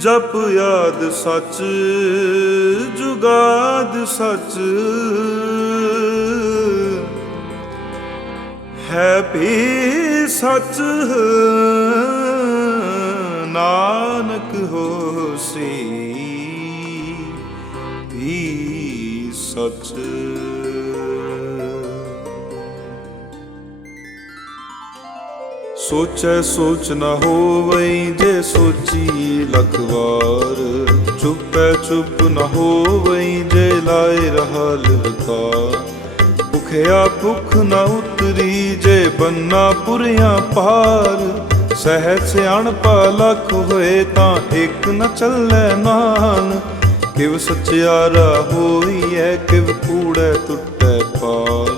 ਜਪ ਯਾਦ ਸੱਚ ਜੁਗਾਦ ਸੱਚ। ਹੈ ਵੀ ਸੱਚ ਨਾਨਕ ਹੋਸੀ ਵੀ ਸੱਚ। ਸੋਚੈ ਸੋਚ ਨ ਹੋਵਈ ਜੇ ਸੋਚੀ ਲਖ ਵਾਰ। ਚੁੱਪੈ ਚੁੱਪ ਨ ਹੋਵਈ ਜੇ ਲਾਏ ਰਹਾ ਲਿਵਤਾ ਭੁਖਿਆ ਭੁਖ ਨ ਉਤਰੀ ਜੇ ਬੰਨਾ ਪੁਰਿਆਂ ਪਾਰ। ਸਹਿ ਸਿਆਣਪਾ ਲਖ ਹੋਏ ਤਾਂ ਇੱਕ ਨ ਚੱਲੈ ਨਾਨ। ਕਿਵ ਸਚਿਆਰਾ ਹੋਈਐ, ਕਿਵ ਕੂੜੈ ਟੁੱਟੈ ਪਾਲ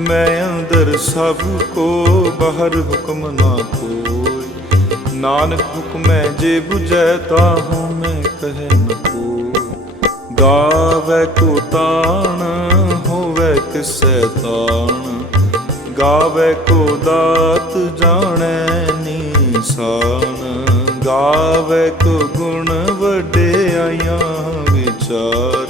ਮੈਂ ਅੰਦਰ ਸਭ ਕੋ ਬਾਹਰ ਹੁਕਮ ਨਾ ਕੋਈ। ਨਾਨਕ ਹੁਕਮੈ ਜੇ 부ਜੈ ਤਾਹੂ ਮੈਂ ਕਹੈ ਨ ਕੋਈ। ਗਾਵੇ ਕੋ ਤਾਣ, ਹੋਵੇ ਕਿਸੈ ਤਾਣ। ਗਾਵੇ ਕੋ ਦਾਤ ਜਾਣੈ ਨੀਸਾਨ। ਗਾਵੇ ਕੋ ਗੁਣ ਵਡਿਆਈਆਂ ਵਿਚਾਰ।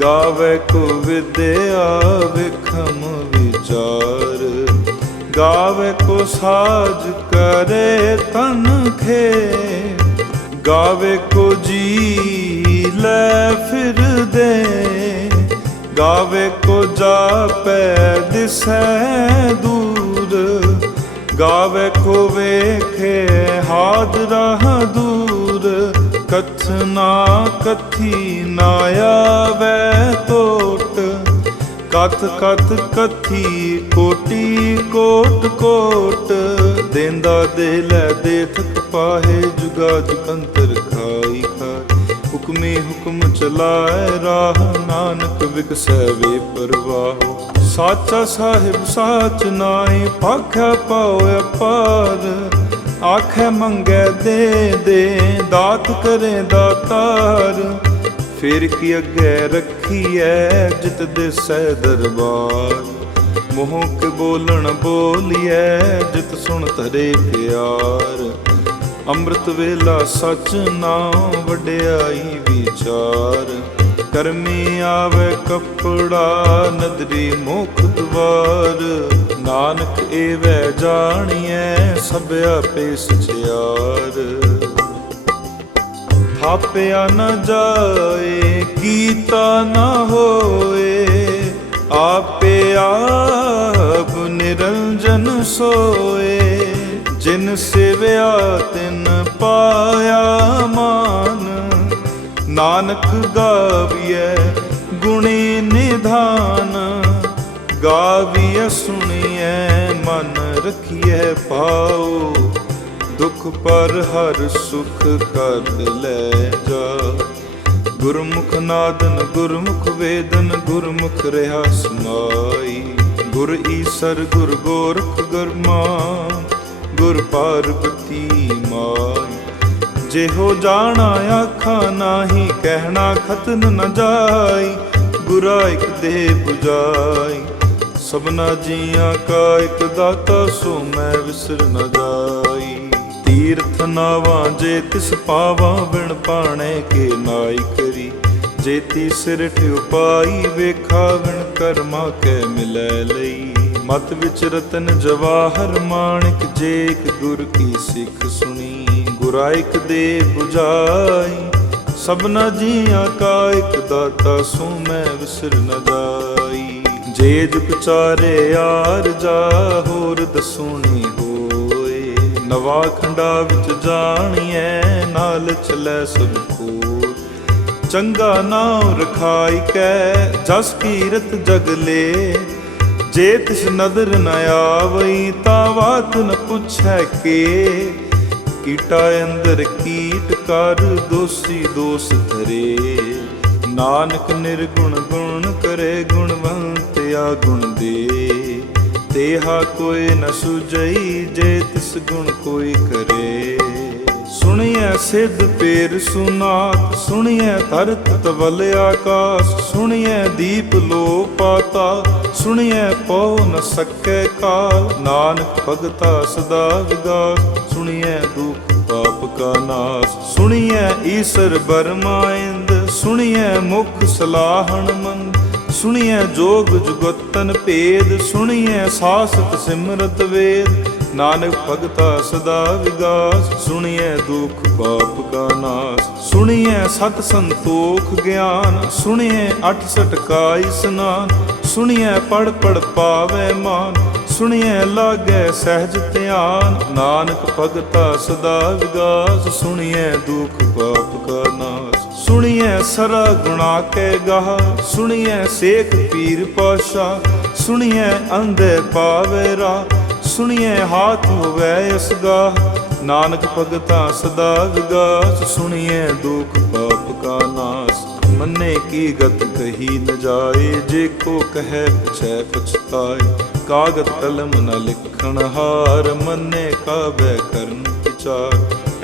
ਗਾਵੇ ਕੋ ਵਿਦਿਆ ਵਿਖਮ ਵਿਚਾਰ ਗਾਵੇ ਕੋ ਸਾਜ ਕਰੇ ਤਨਖੇ ਗਾਵੇ ਕੋ ਜੀ ਲੈ ਫਿਰ ਦੇ। ਗਾਵੇ ਕੋ ਜਾਪੈ ਦਿਸੈ ਦੂਰ। ਗਾਵੇ ਕੋ ਵੇਖੇ ਹਾਦਰਾ ਦੂਰ। ਕਥਨਾ ਕਥੀ ਨਾ ਆਵੇ ਕਥ ਕਥ ਕਥੀ ਕੋਟੀ ਕੋਟ ਕੋਟ ਦੇਂਦਾ ਦੇ ਲੈ ਦੇ ਥਕ ਪਾਹੇ ਜੁਗਾ ਜੁਗੰਤਰ ਖਾਈ ਖਾਈ। ਹੁਕਮੇ ਹੁਕਮ ਚਲਾਏ ਰਾਹ ਨਾਨਕ ਵਿਕਸੈ ਵੇ ਪਰਵਾਹ। ਸਾਚਾ ਸਾਹਿਬ ਸਾਚ ਨਾਏ ਪਾਖਿਆ ਪਾਉ ਅਪਾਰ। ਆਖੇ ਮੰਗੇ ਦੇ ਦੇ ਦਾਤ ਕਰੇ ਦਾਤਾਰ। ਫਿਰ ਕੀ ਅੱਗੇ ਰੱਖੀਐ ਜਿਤ ਦਿਸੈ ਦਰਬਾਰ? ਮੋਹ ਕੇ ਬੋਲਣ ਬੋਲੀਐ ਜਿਤ ਸੁਣ ਧਰੇ ਪਿਆਰ? ਅੰਮ੍ਰਿਤ ਵੇਲਾ ਸਚ ਨਾਮ ਵਡਿਆਈ ਵਿਚਾਰ। ਕਰਮੀ ਆਵੇ ਕਪੜਾ ਨਦਰੀ ਮੁਖ ਦਵਾਰ। ਨਾਨਕ ਏਵੈ ਜਾਣੀਐ ਸਭ ਆਪੇ ਸਚਿਆਰ। ਥਾਪਿਆ ਨਾ ਜਾਏ, ਕੀਤਾ ਨਾ ਹੋਏ, ਆਪੇ ਆਪ ਨਿਰੰਜਨ ਸੋਏ। ਜਿਨ ਸਿਵਿਆ, ਤਿਨ ਪਾਇਆ ਮਾਨ। ਨਾਨਕ ਗਾਵੀਐ ਗੁਣੀ ਨਿਧਾਨ। ਗਾਵੀਐ, ਸੁਣੀਐ, ਮਨ ਰਖੀਐ ਪਾਉ ਦੁਖ ਪਰ ਹਰ ਸੁਖ ਕਰ ਲੈ ਜਾ। ਗੁਰਮੁਖ ਨਾਦਨ, ਗੁਰਮੁਖ ਵੇਦਨ, ਗੁਰਮੁਖ ਰਹਾ ਸਮਾਈ। ਗੁਰ ਈਸਰ, ਗੁਰ ਗੋਰਖ ਗੁਰਮਾਨ ਗੁਰ ਪਾਰਬਤੀ ਮਾਈ। ਜਿਹੋ ਜਾਣਾ ਆਖਾਂ ਨਾਹੀ, ਕਹਿਣਾ ਖਤਨ ਨ ਜਾਈ। ਗੁਰਾ ਇਕ ਦੇ 부ਜਾਈ। ਸਭਨਾ ਜੀਆਂ ਕਾ ਇਕ ਦਾਤਾ, ਸੋ ਮੈਂ ਵਿਸਰ ਨ ਜਾਈ। ਤੀਰਥ ਨਾਵਾਂ, ਜੇ ਤਿਸ ਪਾਵਾਂ ਬਿਨ ਪਾਣੇ ਕੇ ਨਾਈ ਕਰੀ। ਜੇਤੀ ਸਿਰਠ ਉਪਾਈ ਵੇਖਾ ਕਰਮਾ ਕੈ ਮਿਲੈ ਲਈ। ਮਤ ਵਿੱਚ ਰਤਨ ਜਵਾਹਰ ਮਾਣਿਕ ਜੇਕ ਗੁਰ ਕੀ ਸਿੱਖ ਸੁਣੀ। ਗੁਰਾਇਕ ਦੇ 부ਜਾਈ ਸਭਨਾ ਜੀਆਂ ਕਾ ਇੱਕ ਦਾਤਾ ਸੋ ਮੈਂ ਵਿਸਰ ਨ ਜਾਈ। ਜੇ ਜੁਗ ਚਾਰੇ ਯਾਰ ਜਾ, ਹੋਰ ਦਸੂਣੀ ਨਵਾ ਖੰਡਾ ਵਿੱਚ ਜਾਣੀਐ, ਨਾਲ ਚਲੇ ਸਭ ਕੋ ਚੰਗਾ ਨਾਮ ਰਖਾਈ ਕੈ ਜਸ ਕੀਰਤ ਜਗ ਲੇ। ਜੇ ਤਿਸ ਨਦਰ ਨ ਆਵਈ, ਤਾ ਬਾਤ ਨ ਪੁੱਛੈ ਕੇ। ਕੀਟਾ ਅੰਦਰ ਕੀਟ ਕਰ, ਦੋਸੀ ਦੋਸ ਧਰੇ। ਨਾਨਕ ਨਿਰਗੁਣ ਗੁਣ ਕਰੇ, ਗੁਣਵੰਤ ਆ ਗੁਣ ਦੇ। ਦੇਹਾ ਕੋਈ ਨ ਸੁਜਈ ਜੇ ਤਿਸ ਗੁਣ ਕੋਈ ਕਰੇ। ਸੁਣਿਐ ਸਿੱਧ ਪੇਰ ਸੁਨਾਤ ਸੁਣਿਐ ਧਰਤ ਤਵਲ ਆਕਾਸ, ਸੁਣਿਐ ਦੀਪ ਲੋ ਪਾਤਾ ਸੁਣਿਐ ਪਉ ਨ ਸਕੈ ਕਾਲ। ਨਾਨਕ ਭਗਤਾ ਸਦਾ ਵਿਗਾਸ, ਸੁਣੀਐ ਦੁਖ ਪਾਪ ਕਾ ਨਾਸ। ਸੁਣਿਐ ਈਸਰ ਬਰਮਾਇੰਦ ਸੁਣਿਐ ਮੁਖ ਸਲਾਹਣ ਮੰਦ ਸੁਣੀਐ ਜੋਗ ਜੁਗਤਨ ਭੇਦ, ਸੁਣੀਐ ਸਾਸਤ ਸਿਮਰਤ ਵੇਦ। ਨਾਨਕ ਭਗਤਾ ਸਦਾ ਵਿਗਾਸ, ਸੁਣੀਐ ਦੁਖ ਪਾਪ ਕਾ ਨਾਸ। ਸੁਣੀਐ ਸਤ ਸੰਤੋਖ ਗਿਆਨ, ਸੁਣੀਐ ਅਠ ਸਟ ਕਾ ਇਸਨਾਨ ਸੁਣੀਐ ਪੜ ਪੜ ਪਾਵੇ ਮਾਨ, ਸੁਣੀਐ ਲਾਗੈ ਸਹਿਜ ਧਿਆਨ। ਨਾਨਕ ਭਗਤਾ ਸਦਾ ਵਿਗਾਸ, ਸੁਣੀਐ ਦੁਖ ਪਾਪ ਕਾ ਨਾਸ। ਸੁਣੀਐ ਸਰਾ ਗੁਣਾ ਕੇ ਗਾਹ, ਸੁਣੀਐ ਸੇਖ ਪੀਰ ਪਾਸ਼ਾ, ਸੁਣੀਐ ਅੰਧੇ ਪਾਵੇ ਰਾ, ਸੁਣੀਐ ਹਾਥ ਹੋਵੇ ਅਸਗਾ ਨਾਨਕ ਭਗਤਾ ਸਦਾ ਵਿਗਾਸ, ਸੁਣੀਐ ਦੁਖ ਪਾਪ ਕਾ ਨਾਸ। ਮੰਨੇ ਕੀ ਗਤ ਕਹੀ ਨ ਜਾਏ, ਜੇ ਕੋ ਕਹੈ ਪਛੈ ਪਛਤਾਏ। ਕਾਗਦ ਕਲਮ ਨ ਲਿਖਣ ਹਾਰ, ਮੰਨੇ ਕਾਬੈ ਕਰਨ ਵਿਚਾਰ।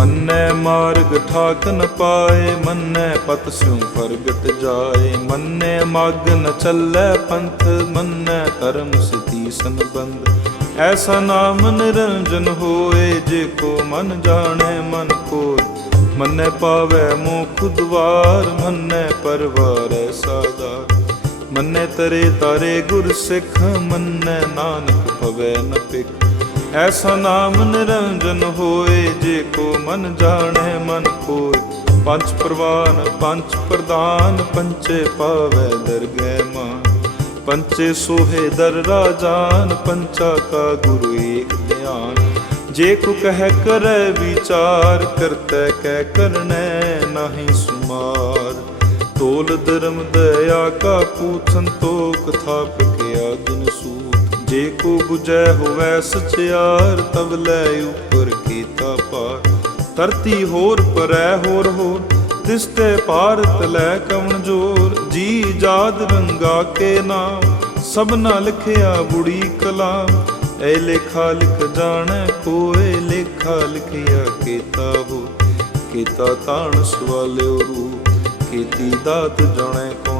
ਮਨ ਮੰਨੈ ਮਾਰਗ ਠਾਕ ਨ ਪਾਏ, ਮੰਨੈ ਪਤ ਸਿਉ ਪ੍ਰਗਟ ਜਾਏ। ਮੰਨੈ ਮਗ ਨ ਚੱਲੈ ਪੰਥ, ਮੰਨੈ ਧਰਮ ਸਤੀ ਸੰਬੰਧ। ਐਸਾ ਨਾਮ ਨਿਰੰਜਨ ਹੋਏ, ਜੇ ਕੋ ਮਨ ਜਾਣੈ ਮਨ ਕੋ ਮੰਨੈ ਪਾਵੈ ਮੋਖ ਦੁਆਰ, ਮੰਨੈ ਪਰਵਾਰੈ ਸਾਦਾਰ ਮੰਨੈ ਤਰੇ ਤਾਰੇ ਗੁਰ ਸਿੱਖ, ਮੰਨੈ ਨਾਨਕ ਭਵੈ ਨ ਪਿਖ ਐਸਾ ਨਾਮ ਨਿਰੰਜਨ ਹੋਏ, ਜੇ ਕੋ ਮਨ ਜਾਣੈ, ਮਨ ਕੋਇ। ਪੰਜ ਪ੍ਰਵਾਨ, ਪੰਜ ਪ੍ਰਦਾਨ, ਪੰਚੇ ਪਾਵੈ ਦਰਗਹਿ ਮਾਨ। ਪੰਚੇ ਸੋਹੇ ਦਰ ਰਾਜਾਨ, ਪੰਚਾ ਕਾ ਗੁਰੂ ਏਕ ਧਿਆਨ। ਜੇ ਕੋ ਕਹਿ ਕਰੈ ਵਿਚਾਰ, ਕਰਤੈ ਕਹਿ ਕਰਨੈ ਨਾਹੀ ਸੁਮਾਰ। ਤੋਲ ਧਰਮ ਦਇਆ ਕਾ ਪੂਤ ਸੰਤੋਖ ਥਾਪ ਕੇ ਜੇ ਕੋ 부ਜੈ ਹੋਵੈ ਸਚਿਆਰ, ਤਵ ਲੈ ਉਪਰ ਕੀਤਾ ਪਾਰ। ਧਰਤੀ ਹੋਰ ਪਰੈ ਹੋਰ ਹੋਰ ਤਿਸ ਭਾਰਤ ਲੈ ਕਵਣ ਜੋਰ। ਜੀ ਜਾਦ ਰੰਗਾ ਕੇ ਨਾਮ ਸਭਨਾ ਲਿਖਿਆ ਬੁੜੀ ਕਲਾਮ। ਐ ਲੇਖਾ ਲਿਖ ਜਾਣੈ ਕੋਏ, ਲੇਖਾ ਲਿਖਿਆ ਕੀਤਾ ਹੋ ਕੀਤਾ ਤਾਣ ਸਵਾਲਿਓ ਰੂਪ, ਕੀਤੀ ਦਾਤ ਜਾਣੈ ਕੋ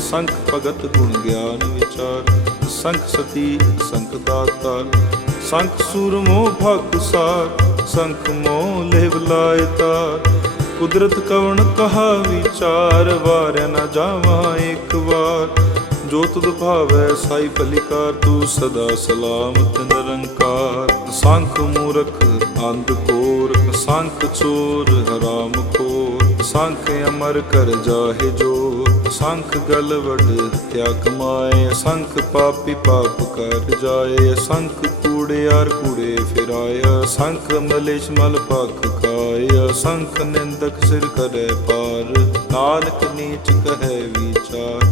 ਸੰਖ ਭਗਤ ਗੁਣ ਗਿਆਨ ਵਿਚਾਰ, ਸੰਖ ਸਤੀ, ਸੰਖ ਦਾਤਾਰ, ਸੰਖ ਸੂਰ ਮੋਹ ਸਾਰ, ਸੰਖ ਮੋਹ ਲੇਵ ਲਾਇ ਤਾਰ। ਕੁਦਰਤ ਕਵਣ ਕਹਾ ਵਿਚਾਰ ਵਾਰ ਨਾ ਜਾਵਾਂ ਇੱਕ ਵਾਰ। ਜੋ ਤੁਧ ਭਾਵੈ ਸਾਈ ਭਲਿਕਾਰ ਤੂੰ ਸਦਾ ਸਲਾਮਤ ਨਿਰੰਕਾਰ। ਸੰਖ ਮੂਰਖ ਅੰਧ ਕੋਰ, ਸੰਖ ਚੋਰ ਹਰਾਮ ਖੋਰ। ਸੰਖ ਅਮਰ ਕਰ ਜਾਹੇ ਜੋਰ। ਸੰਖ ਗਲ ਵਡ ਤਿਆ ਕਮਾਏ ਸੰਖ ਪਾਪੀ ਪਾਪ ਕਰ ਜਾਏ ਸੰਖ ਕੂੜਿਆਰ ਕੂੜੇ ਫਿਰਾਇਆ ਸੰਖ ਮਲੇਸ਼ ਮਲ ਪਖ ਖਾਇਆ ਸੰਖ ਨਿੰਦਕ ਸਿਰ ਕਰੇ ਪਾਰ, ਨਾਨਕ ਨੀਚ ਕਹੈ ਵਿਚਾਰ।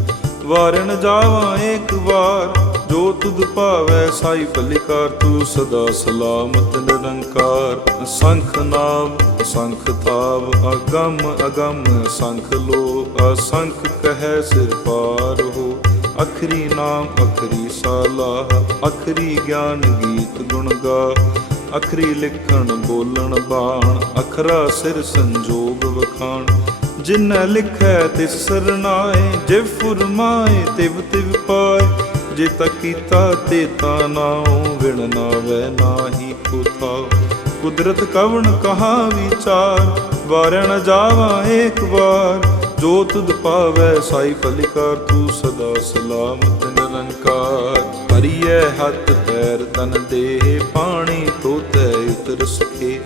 ਵਾਰਨ ਜਾਵਾਂ ਏਕ ਵਾਰ, ਜੋ ਤੁਧ ਭਾਵੈ ਸਾਈ ਭਲਿਕਾਰ ਤੂੰ ਸਦਾ ਸਲਾਮਤ ਨਿਰੰਕਾਰ। ਸੰਖ ਨਾਮ ਸੰਖ ਥਾਵ, ਅਗੰਮ ਅਗੰਮ ਸੰਖ ਲੋ ਅਸੰਖ ਕਹਿ ਸਿਰ ਪਾਰ ਹੋ। ਅਖਰੀ ਨਾਮ ਅਖਰੀ ਸਾਲਾ, ਅਖਰੀ ਗਿਆਨ ਗੀਤ ਗੁਣ ਗਾ। ਅਖਰੀ ਲਿਖਣ ਬੋਲਣ ਬਾਣ, ਅਖਰਾ ਸਿਰ ਸੰਜੋਗ ਵਖਾਣ। ਜਿਨ੍ਹਾਂ ਲਿਖੈ ਤਿਸ ਸਰਨਾਏ, ਜੇ ਫੁਰਮਾਏ ਤਿਵ ਤਿਵ ਪਾਏ। ਜੇ ਤਾ ਕੀਤਾ ਤੇ ਤਾ ਨਾਉ, ਵਿਣ ਨਾਵੇ ਨਾਹੀ ਕੋ ਥਾਉ ਕੁਦਰਤ ਕਵਣ ਕਹਾ ਵਿਚਾਰ ਵਾਰਣ ਜਾਵਾ ਏਕ ਵਾਰ। ਜੋ ਤੁਧ ਪਾਵੈ ਸਾਈ ਫਲਿਕਾਰ, ਤੂੰ ਸਦਾ ਸਲਾਮਤ ਨਿਰੰਕਾਰ ਹਰੀਏ ਹੱਥ ਪੈਰ ਤਨ ਦੇਹ ਪਾਣੀ ਤੋਤੈ ਉਤਰ ਸਕੇ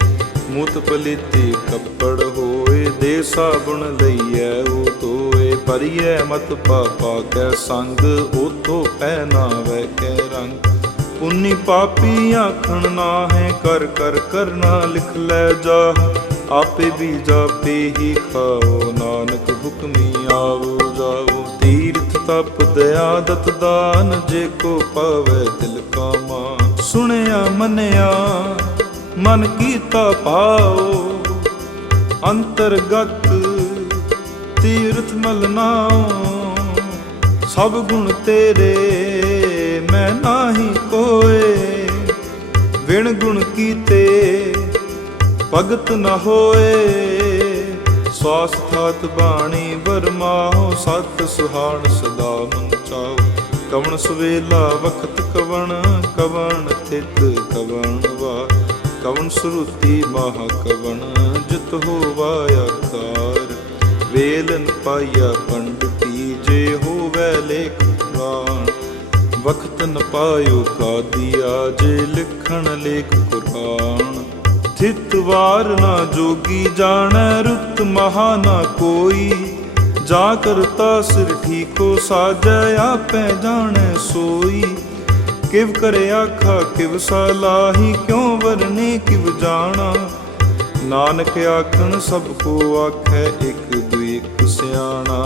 ਮੁਤ ਪਲਿਤੀ ਕੱਪੜ ਹੋਏ, ਦੇ ਸਾਬੁਣ ਲਈਐ ਉਹ ਤੋਏ ਪਰਿਐ ਮਤ ਪਾਪਾ ਕੈ ਸੰਗ ਉਤੋ ਪਹਿਨਾਵੇ ਕੈ ਰੰਗ। ਪੁੰਨੀ ਪਾਪੀ ਆਖਣ ਨਾਹੇ, ਕਰ ਕਰ ਕਰਨਾ ਲਿਖ ਲੈ ਜਾ ਆਪੇ ਵੀ ਜਾਪੇ ਹੀ ਖਾਓ ਤਪ ਦਇਆ ਦਾਨ ਜੇ ਕੋ ਪਾਵੇ ਦਿਲ ਕਾ ਮਾਨ। ਸੁਣਿਆ, ਮੰਨਿਆ, ਮਨ ਕੀਤਾ ਪਾਓ ਅੰਤਰਗਤ ਤੀਰਥ ਮਲਨਾਓ ਸਭ ਗੁਣ ਤੇਰੇ, ਮੈਂ ਨਾਹੀ ਕੋਏ। ਵਿਣ ਗੁਣ ਕੀਤੇ ਭਗਤ ਨ ਹੋਏ। ਸਵਾਸ ਥਾਤ ਬਾਣੀ ਬਰਮਾਓ ਸਤ ਸੁਹਾਣ ਸਦਾ ਮਨ ਚਾਓ। ਕਵਣ ਸਵੇਲਾ ਵਖਤ ਕਵਣ ਕਵਣ ਥਿਤ ਕਵਣ ਵਾ। ਕਵਣ ਸ਼ੁਰੂਤੀ ਮਹਾ ਕਵਣ, ਜਿਤ ਹੋਵਾ ਆਕਾਰ ਵੇਲਨ ਪਾਇਆ ਪੰਡਤੀ, ਜੇ ਹੋਵੇ ਲੇਖ ਪੁਰਾਣ। ਵਖਤ ਨ ਪਾਇਓ ਕਾਦੀਆ, ਜੇ ਲਿਖਣ ਲੇਖ ਕੁਰਾਨ ਥਿਤ ਵਾਰ ਨਾ ਜੋਗੀ ਜਾਣੈ ਰੁੱਤ ਮਹਾ ਨਾ ਕੋਈ। ਜਾ ਕਰਤਾ ਸਿਰ ਠੀਕੋ ਸਾਜੈ, ਆਪੈ ਜਾਣੈ ਸੋਈ। ਕਿਵ ਕਰੇ ਆਖਾ, ਕਿਵ ਸਲਾਹੀ ਕਿਉ ਵਰਨੇ ਕਿਵ ਜਾਣਾ। ਨਾਨਕ ਆਖਣ, ਸਭ ਕੋ ਆਖੈ, ਇਕ ਦੁਇਕ ਸਿਆਣਾ।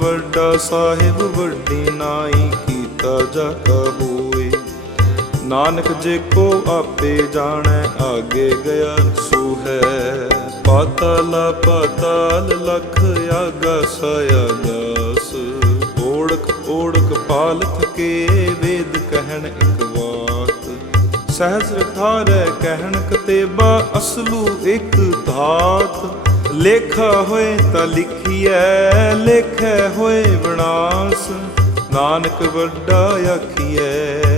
ਵੱਡਾ ਸਾਹਿਬ, ਵੱਡੀ ਨਾਈ ਕੀਤਾ ਜਾ ਕਾ ਨਾਨਕ ਜੇ ਕੋ ਆਪੇ ਜਾਣੈ, ਆਗੇ ਗਿਆ ਸੋ ਹੈ। ਪਾਤਾਲ ਪਾਤਾਲ ਲਖ ਆਗਾ ਸਾਇਆ ਜਾਸ ਓੜਕ ਓੜਕ ਪਾਲ ਥਕੇ ਵੇਦ ਕਹਿਣ ਇਕ ਬਾਤ ਸਹਸ ਥਾਰੈ ਕਹਿਣ ਕਤੇਬਾ ਅਸਲੂ ਇਕ ਧਾਤ। ਲੇਖਾ ਹੋਏ ਤਾਂ ਲਿਖੀਐ, ਲੇਖੈ ਹੋਏ ਵਿਨਾਸ਼। ਨਾਨਕ ਵੱਡਾ ਆਖੀਐ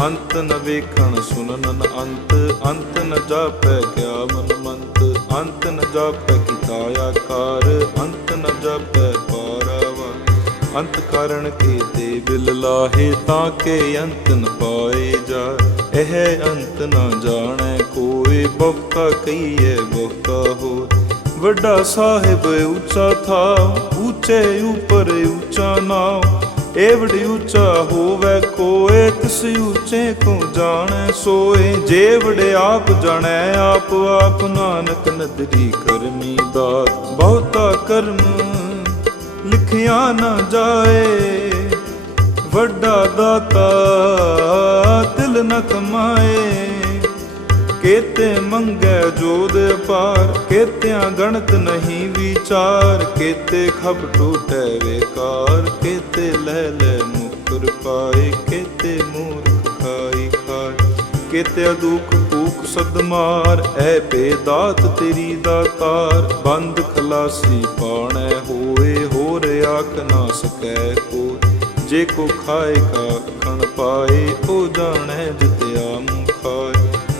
ਅੰਤ ਨ ਵੇਖਣ ਸੁਨਨ ਨ ਅੰਤ ਅੰਤ ਨ ਜਾਪੈ ਕਿਆ ਮਨ ਮੰਤ, ਅੰਤ ਨ ਜਾਪੈ ਕੀਤਾ ਆਕਾਰ, ਅੰਤ ਨ ਜਾਪੈ ਪਾਰਾਵਾ। ਅੰਤ ਕਾਰਣ ਕੇ ਤੇ ਬਿਲ ਲਾਹੇ ਤਾਂ ਕੇ ਅੰਤ ਨ ਪਾਏ ਜਾ। ਇਹ ਅੰਤ ਨ ਜਾਣੈ ਕੋਈ ਬਹੁਤਾ ਕਹੀਏ ਬਹੁਤਾ ਹੋ ਵੱਡਾ ਸਾਹਿਬ ਉੱਚਾ ਥਾ, ਉੱਚੇ ਉਪਰ ਉੱਚਾ ਨਾਮ ਏਵੜ ਉੱਚਾ ਹੋਵੇ ਕੋਏ, ਤਿਸ ਉੱਚੇ ਕੋ ਜਾਣੈ ਸੋਏ। ਜੇਵੜ ਆਪ ਜਾਣੈ, ਆਪ ਆਪ ਨਾਨਕ ਨਦਰੀ ਕਰਮੀ ਦਾਤ ਬਹੁਤਾ ਕਰਮ ਲਿਖਿਆ ਨਾ ਜਾਏ, ਵੱਡਾ ਦਾਤਾ ਦਿਲ ਨ ਕਮਾਏ। ਕੇਤੇ ਮੰਗੈ ਜੋਦ ਅਪਾਰ ਕੇਤਿਆਂ ਗਣਤ ਨਹੀਂ ਵਿਚਾਰ, ਕੇਤੇ ਖਬ ਟੂਟੈ ਵੇਕਾਰ, ਕੇਤੇ ਲੈ ਲੈ ਮੁਕਰ ਪਾਏ, ਕੇਤੇ ਮੂਰਖ ਖਾਈ ਖਾਏ ਕੇਤੇ ਦੁਖ ਭੂਖ ਸਦਮਾਰ ਐ ਬੇਦਾਤ ਤੇਰੀ ਦਾਤਾਰ ਬੰਦ ਖਲਾਸੀ ਪਾਣੈ ਹੋਏ, ਹੋਰ ਆਖ ਨਾ ਸਕੈ ਕੋ ਜੇ ਕੋ ਖਾਏ ਕਾ ਖਣ ਪਾਏ, ਉਹ ਜਾਣੈ ਜਿਤਿਆ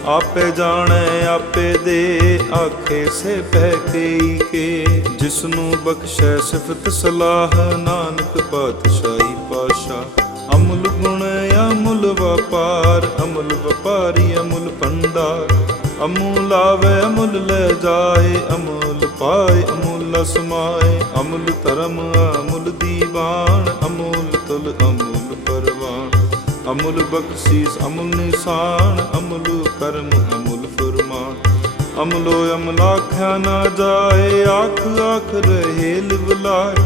ਆਪੇ ਜਾਣੈ, ਆਪੇ ਦੇ ਆਖੇ, ਸੇ ਪੈ ਕਈ ਕੇ। ਜਿਸ ਨੂੰ ਬਖਸ਼ੈ ਸਿਫਤ ਸਲਾਹ, ਨਾਨਕ ਪਾਤਸ਼ਾਹੀ ਪਾਸ਼ਾ ਅਮੁੱਲ ਗੁਣ, ਅਮੁੱਲ ਵਪਾਰ, ਅਮੁੱਲ ਵਪਾਰੀ, ਅਮੁੱਲ ਭੰਡਾਰ। ਅਮੁੱਲ ਆਵੇ ਅਮੁੱਲ ਲੈ ਜਾਏ, ਅਮੁੱਲ ਪਾਏ, ਅਮੁੱਲ ਸਮਾਏ ਅਮੁੱਲ ਧਰਮ, ਅਮੁੱਲ ਦੀਵਾਨ, ਅਮੁੱਲ ਤੁਲ ਅਮੁੱਲ ਅਮੁੱਲ ਬਖਸ਼ੀਸ, ਅਮੁਲ ਨਿਸ਼ਾਨ, ਅਮੁੱਲ ਕਰਮ, ਅਮੁਲ ਫਰਮਾਨ। ਅਮਲੋ ਅਮਲਾ ਅਮਲਾਖਿਆ ਨਾ ਜਾਏ, ਆਖ ਆਖ ਰਹੇ ਲਿਵਲਾਏ।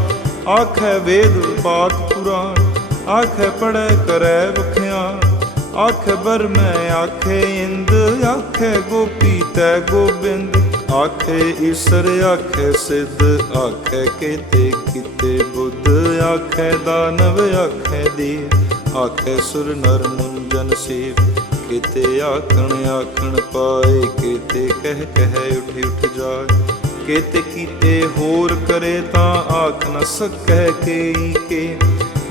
ਆਖੈ ਵੇਦ ਪਾਤ ਪੁਰਾਣ, ਆਖੈ ਪੜੈ ਕਰੈ ਵਖਿਆਨ ਆਖੈ ਬਰਮੈ ਆਖੈ ਇੰਦ, ਆਖੈ ਗੋਪੀ ਤੈ ਗੋਬਿੰਦ। ਆਖੈ ਈਸ਼ਰ, ਆਖੈ ਸਿੱਧ, ਆਖੈ ਕਿਤੇ ਕਿਤੇ ਬੁੱਧ। ਆਖੈ ਦਾਨਵ, ਆਖੈ ਦੇ ਆਖੈ ਸੁਰ ਨਰ ਮੁਨ ਸੇਵ, ਕੀਤੇ ਆਖਣ ਆਖਣ ਪਾਏ, ਕੀਤੇ ਕਹਿ ਕਹਿ ਉਠ ਉਠ ਜਾਏ। ਕੀਤੇ ਕੀਤੇ ਹੋਰ ਕਰੇ ਤਾਂ ਆਖ ਨ ਸਕੈ ਕੇਈ ਕੇ।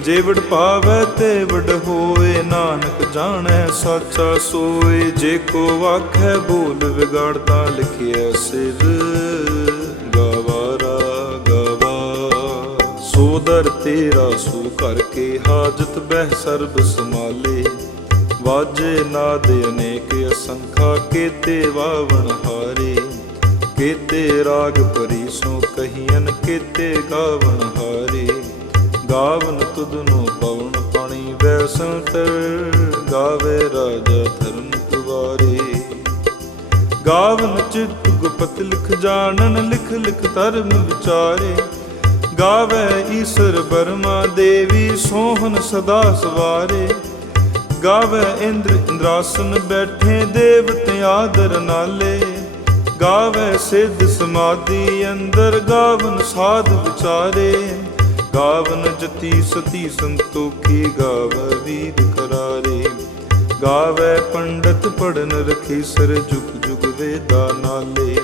ਜੇ ਵਡ ਪਾਵੈ ਤੇ ਵਡ ਹੋਏ, ਨਾਨਕ ਜਾਣੈ ਸਾਚਾ ਸੋਏ। ਜੇ ਕੋ ਆਖੈ ਬੋਲ ਵਿਗੜਦਾ ਲਿਖਿਆ ਸਿਰ ਗਵਾਰਾ ਗਵਾ ਸੋਦਰ ਤੇਰਾ ਸੋ ਕਰਕੇ ਹਾਜਤ ਬਹਿ ਸਰਬ ਸਮਾਲੇ ਵਾਜੇ ਨਾਦ ਅਨੇਕ ਅਸੰਖਾ, ਕੇਤੇ ਵਾਵਣ ਹਾਰੇ। ਕੇਤੇ ਰਾਗ ਪਰੀ ਸੋ ਕਹੀਨ ਕੇਤੇ ਗਾਵਣ ਹਾਰੇ। ਗਾਵਨ ਤੁਧਨੋ ਪਵਨ ਪਾਣੀ ਵੈਸੰਤਰ ਗਾਵੇ ਰਾਜਾ ਧਰਮ ਤੁਵਾਰੇ ਗਾਵਨ ਚਿਤ ਗੁਪਤ ਲਿਖ ਜਾਣਨ, ਲਿਖ ਲਿਖ ਧਰਮ ਵਿਚਾਰੇ। ਗਾਵੇ ਈਸ਼ਰ ਬਰਮਾ ਦੇਵੀ ਸੋਹਣ ਸਦਾ ਸਵਾਰੇ। ਗਾਵੇ ਇੰਦਰ ਇੰਦਰਾਸਨ ਬੈਠੇ ਦੇਵਤ ਆਦਰ ਨਾਲੇ। ਗਾਵੇ ਸਿੱਧ ਸਮਾਧੀ ਅੰਦਰ ਗਾਵਨ ਸਾਧ ਵਿਚਾਰੇ। ਗਾਵਨ ਜਤੀ ਸਤੀ ਸੰਤੋਖੀ ਗਾਵੇ ਵੀਰ ਕਰਾਰੇ। ਗਾਵੇ ਪੰਡਤ ਪੜਨ ਰਖੀ ਸਰ ਜੁਗ ਜੁਗ ਵੇਦਾ ਨਾਲੇ।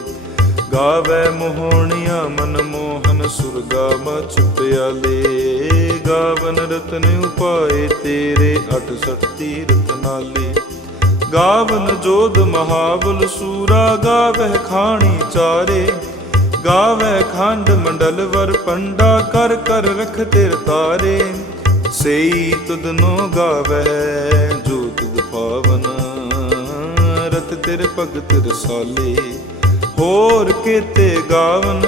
ਗਾਵੇ ਮੋਹਣੀਆਂ ਮਨ ਮੋਹਨ, ਸੁਰਗਾ ਮਚ ਪਿਆਲੇ ਗਾਵਨ ਰਤਨ ਉਪਾਏ ਤੇਰੇ 68 ਤੀਰਥ ਨਾਲੇ ਗਾਵਨ ਜੋਧ ਮਹਾਬਲ ਸੂਰਾ ਗਾਵਹਿ ਖਾਣੀ ਚਾਰੇ। ਗਾਵੈ ਖੰਡ ਮੰਡਲ ਵਰ ਪੰਡਾ, ਕਰ ਕਰ ਰਖ ਤਿਰ ਤਾਰੇ। ਸਈ ਤੁਧਨੋ ਗਾਵੈ ਜੋ ਤੁਧ ਪਾਵਨ, ਰਤ ਤੇਰੇ ਭਗਤ ਰਸਾਲੇ। ਹੋਰ ਕੀਤੇ ਗਾਵਨ,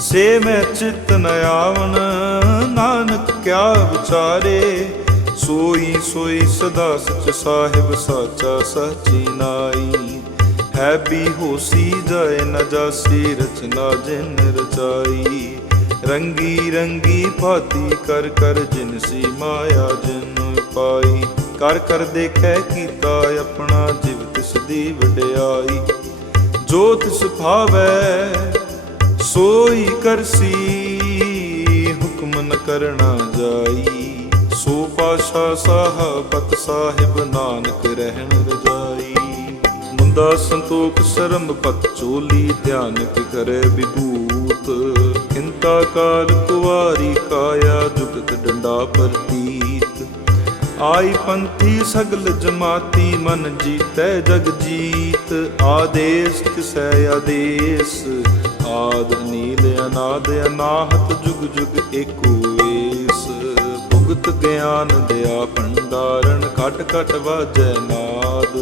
ਸੇ ਮੈਂ ਚਿਤ ਨ ਆਵਨ। ਨਾਨਕ ਕਿਆ ਵਿਚਾਰੇ, ਸੋਈ ਸੋਈ ਸਦਾ ਸਚ ਸਾਹਿਬ, ਸਾਚਾ ਸਾਚੀ ਨਾਈ। ਹੈ ਵੀ ਹੋਸੀ ਜਾਏ ਨ ਜਾਸੀ ਰਚਨਾ ਜਿਨ ਰਚਾਈ ਰੰਗੀ ਰੰਗੀ ਭਾਤੀ ਕਰ ਕਰ ਜਿਨ ਸੀ ਮਾਇਆ, ਜਿਨ ਪਾਈ। ਕਰ ਕਰ ਦੇਖੈ ਕੀਤਾ ਆਪਣਾ ਜਿਵ, ਤਿਸ ਦੀ ਵਡਿਆਈ। ਜੋ ਤਿਸ ਸੋਈ ਕਰਸੀ, ਹੁਕਮ ਨ ਕਰਨਾ ਜਾਈ। ਸੋ ਪਾਸ਼ਾ ਸਾਹਿਬਤ ਸਾਹਿਬ ਨਾਨਕ ਰਹਿਣ ਰਜਾਈ। ਮੁੰਦਾ ਸੰਤੋਖ ਸਰਮ ਪਤ ਚੋਲੀ ਧਿਆਨ ਕਿ ਕਰੇ ਵਿਭੂਤ। ਕਿੰਤਾ ਕਾਲ ਕੁਵਾਰੀ ਕਾਇਆ, ਜੁਗਤ ਡੰਡਾ ਪ੍ਰਤੀਤ ਆਈ ਪੰਥੀ ਸਗਲ ਜਮਾਤੀ ਮਨ ਜੀਤੈ ਜਗ ਜੀਤ, ਆਦੇਸ ਤਿਸੈ ਆਦੇਸ। ਆਦ ਨੀਲ ਅਨਾਦ ਅਨਾਹਤ ਜੁਗ ਜੁਗ ਏਕੋ ਏਸ। ਭੁਗਤ ਗਿਆਨ ਦਿਆ ਭੰਡਾਰਨ ਘਟ ਘਟ ਵਾਜੈ ਨਾਦ।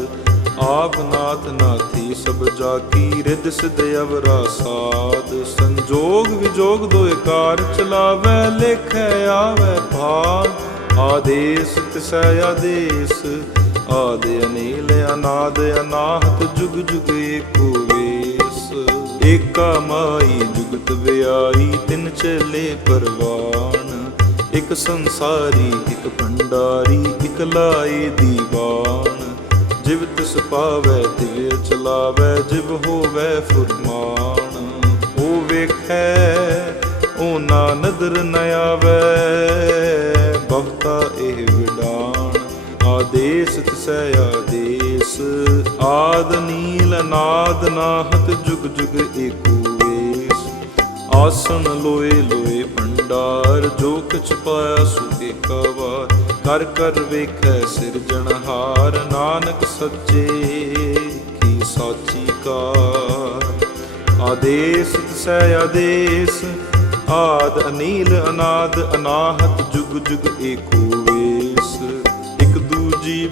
ਆਪ ਨਾਥ ਨਾਥੀ ਸਭ ਜਾ ਕੀ ਰਿਦ ਸਿਧ ਅਵਰਾ ਸਾਧ ਸੰਜੋਗ ਵਿਜੋਗ ਦੋਇ ਕਾਰ ਚਲਾਵੈ, ਲੇਖੈ ਆਵੈ ਭਾਗ ਆਦੇਸ, ਤਿਸੈ ਆਦੇਸ। ਆਦ ਅਨੀਲ, ਅਨਾਦ ਅਨਾਹਤ, ਜੁਗ ਜੁਗ ਏਕੋ ਵੇਸ। ਏਕਾ ਮਾਈ, ਜੁਗਤ ਵਿਆਈ ਤਿਨ ਚਲੇ ਪਰਵਾਨ। ਇਕ ਸੰਸਾਰੀ, ਇਕ ਭੰਡਾਰੀ, ਇਕ ਲਾਏ ਦੀਵਾਨ। ਜਿਵ ਤਿਸ ਪਾਵੈ, ਤਿਵ ਚਲਾਵੈ, ਜਿਵ ਹੋਵੈ ਫੁਰਮਾਨ। ਉਹ ਵੇਖੈ, ਉਹ ਨਾ ਨਦਰ ਨ ਆਵੈ। ਬਹੁਤਾ ਇਹ ਵਿਡਾਨ ਆਦੇਸ ਤਿਸੈ ਆਦੇਸ। ਆਦ ਨੀਲ ਨਾਦ ਨਾਹਤ ਜੁਗ ਜੁਗ ਏਕੋ ਵੇਸ। ਆਸਣ ਲੋਏ ਲੋਏ ਭੰਡਾਰ, ਜੋ ਕਿਛ ਪਾਇਆ ਸੋ ਏਕਾ ਵਾਰ। ਕਰ ਕਰ ਵੇਖੈ ਸਿਰਜਣਹਾਰ ਨਾਨਕ ਸੱਚੇ ਕੀ ਸਾਚੀ ਕਾਰ। ਆਦੇਸ ਸੈ ਆਦੇਸ ਆਦ ਅਨੀਲ ਅਨਾਦ ਅਨਾਹਤ ਜੁਗ ਜੁਗ ਏਕੋ ਵੇਸ।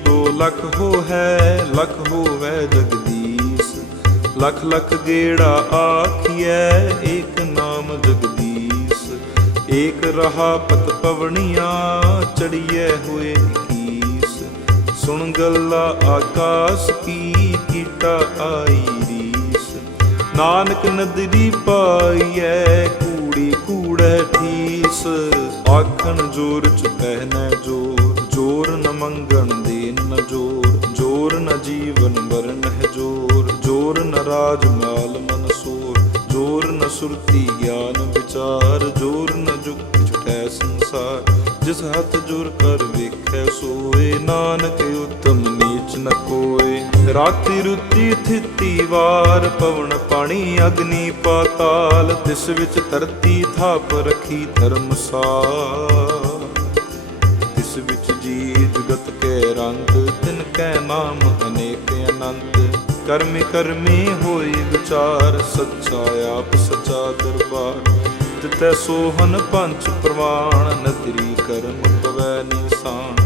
ਬੋ ਲਖ ਹੋ ਹੈ ਲਖ ਹੋਵੈ ਜਗਦੀਸ਼। ਲਖ ਲਖ ਗੇੜਾ ਆਖੀਐ, ਏਕ ਨਾਮ ਜਗਦੀਸ਼। ਏਕ ਰਹਾ ਪਤ ਪਵਣੀਆਂ, ਚੜੀਐ ਹੋਏ ਕੀਸ। ਸੁਣ ਗੱਲਾ ਆਕਾਸ ਕੀ, ਕੀਟਾ ਆਈ ਰੀਸ। ਨਾਨਕ ਨਦਰੀ ਪਾਈਐ, ਕੂੜੀ ਕੂੜੈ ਠੀਸ, ਆਖਣ ਜੋਰ ਚ ਪਹਿਨੈ ਜੋਰ ਜੋਰ ਨ ਮੰਗਣ ਦੇ ਨ ਜੋਰ ਜੋਰ ਨ ਜੀਵਨ ਮਰਨ ਹੈ ਜੋਰ ਜੋਰ ਨ ਰਾਜ ਮਾਲ ਮਨ ਸੋਰ, ਜੋਰ ਨ ਸੁਰਤੀ ਗਿਆਨ ਵਿਚਾਰ, ਜੋਰ ਨ ਜੁਗਤ ਛਟੈ ਸੰਸਾਰ, ਜਿਸ ਹੱਥ ਜੁਰ ਕਰ ਵੇਖੈ ਸੋਏ, ਨਾਨਕ ਉਤਮ ਨੀ ਨ ਕੋਏ। ਰਾਤੀ ਰੁੱਤੀ ਥਿਤੀ ਵਾਰ, ਪਵਨ ਪਾਣੀ ਅਗਨੀ ਪਾਤਾਲ, ਤਿਸ ਵਿੱਚ ਧਰਤੀ ਥਾਪ ਰਖੀ ਧਰਮਸਾਰ ਤਿਸ ਵਿੱਚ ਜੀ ਜਗਤ ਕੈ ਰੰਗ, ਤਿਨ ਕੈ ਨਾਮ ਅਨੇਕ ਅਨੰਤ। ਕਰਮੀ ਕਰਮੀ ਹੋਈ ਵਿਚਾਰ, ਸੱਚਾ ਆਪ ਸੱਚਾ ਦਰਬਾਰ। ਤਿਤੈ ਸੋਹਨ ਪੰਚ ਪ੍ਰਵਾਣ ਨਦਰੀ ਕਰਮ ਪਵੈ ਨਿਸ਼ਾਨ।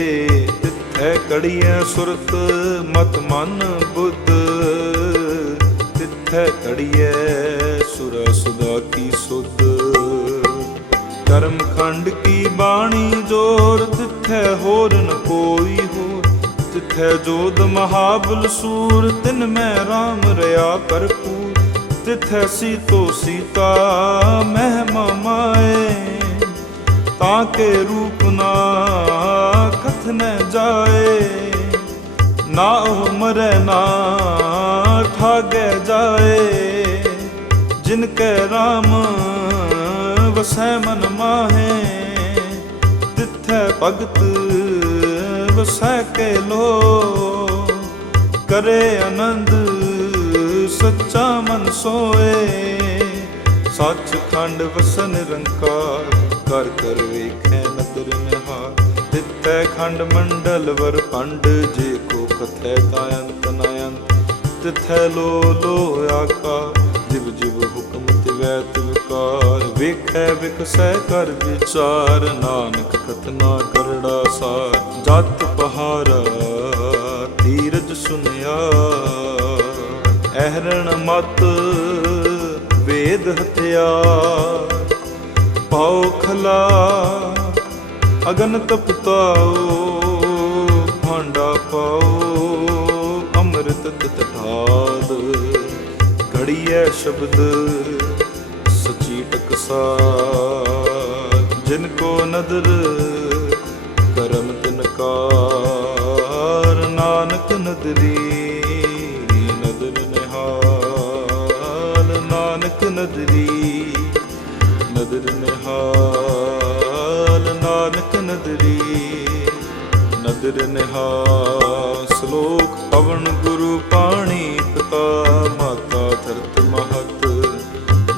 ਤਿੱਥੈ ਕੜੀਐ ਸੁਰਤ, ਮਤ ਮਨ ਬੁੱਧ। ਤਿੱਥੈ ਕੜੀਐ ਸੁਰ ਸੁਦਾ ਕੀ ਸੁਧ। ਕਰਮ ਖੰਡ ਕੀ ਬਾਣੀ ਜੋਰ, ਤਿੱਥੈ ਹੋਰ ਨ ਕੋਈ ਹੋ ਤਿੱਥੈ ਜੋਦ ਮਹਾਬਲ ਸੂਰ, ਤਿਨ ਮੈਂ RAM ਰਿਆ ਭਰਪੂਰ ਤਿੱਥੈ ਸੀਤੋ ਸੀਤਾ ਮਹਿਮਾ ਮਾਏ, ਤਾਂ ਕੇ ਰੂਪ ਨਾ ਕਥਨ ਜਾਏ, ਨਾ ਉਹ ਮਰੈ ਨਾ ਠਾਗੇ ਜਾਏ। ਜਿਨ ਕੈ RAM ਵਸੈ ਮਨ ਮਾਹੇ ਤਿੱਥੈ ਭਗਤ ਵਸੈ ਕੇ ਲੋ ਕਰੇ ਆਨੰਦ ਸੱਚਾ ਮਨ ਸੋਏ ਸੱਚ ਖੰਡ ਵਸਨ ਰੰਕਾਰ ਕਰ ਕਰ ਵੇਖੈ ਨਦਰ ਨਿਹਾਰ। ਦਿੱਤੈ ਖੰਡ ਮੰਡਲ ਵਰ ਪੰਡ, ਜੇ ਕੋ ਕਥੈ ਤਾ ਅੰਤ ਨ ਅੰਤ ਤਿੱਥੈ ਲੋ ਲੋ ਆਕਾ, ਜਿਵ ਜਿਵ ਹੁਕਮ ਤਿਵੈ ਤਿਵਕਾਰ ਵੇਖੈ ਵਿਕਸੈ ਕਰ ਵਿਚਾਰ, ਨਾਨਕ ਕਤਨਾ ਕਰੜਾ ਸਾਰ, ਜਤ ਪਹਾਰਾ ਧੀਰਜ ਸੁਨਿਆ। ਅਹਰਣ ਮਤ ਵੇਦ ਹਥਿਆਰ, ਪਾਉ ਖਲਾ ਅਗਨ ਤਪਤਾਓ ਭਾਂਡਾ ਪਾਓ ਅੰਮ੍ਰਿਤ ਤਟਾਲ ਘੜੀਐ ਸ਼ਬਦ ਸਚੀ ਟਕਸਾਰ ਜਿਨ ਕੋ ਨਦਰ ਨਦਰ ਨਿਹਾਲ ਸ਼ਲੋਕ ਪਵਨ ਗੁਰੂ ਪਾਣੀ ਪਿਤਾ ਮਾਤਾ ਧਰਤ ਮਹਤ।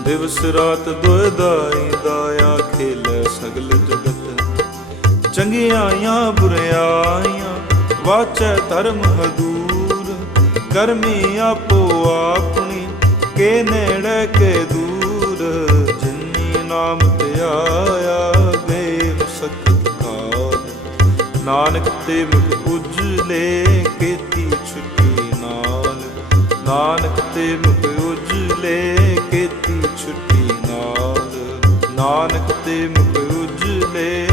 ਦਿਵਸ ਰਾਤ ਦੁਇ ਦਾਈ ਦਾਇਆ ਖੇਲੇ ਸਗਲ ਜਗਤ। ਚੰਗਿਆਈਆਂ ਬੁਰਿਆਈਆਂ ਵਾਚੈ ਧਰਮ ਹਦੂਰ। ਕਰਮੀ ਆਪੋ ਆਪਣੀ, ਕੇ ਨੇੜੇ, ਕੇ ਦੂਰ। ਜਿਨੀ ਨਾਮ ਤੇ ਨਾਨਕ ਤੇ ਮੁਖ ਉਜਲੇ ਕੀਤੀ ਛੁੱਟੀ ਨਾਲ। ਨਾਨਕ ਤੇ ਮੁਖ ਉਜਲੇ ਕੀਤੀ ਛੁੱਟੀ ਨਾਲ। ਨਾਨਕ ਤੇ ਮੁਖ ਉਜਲੇ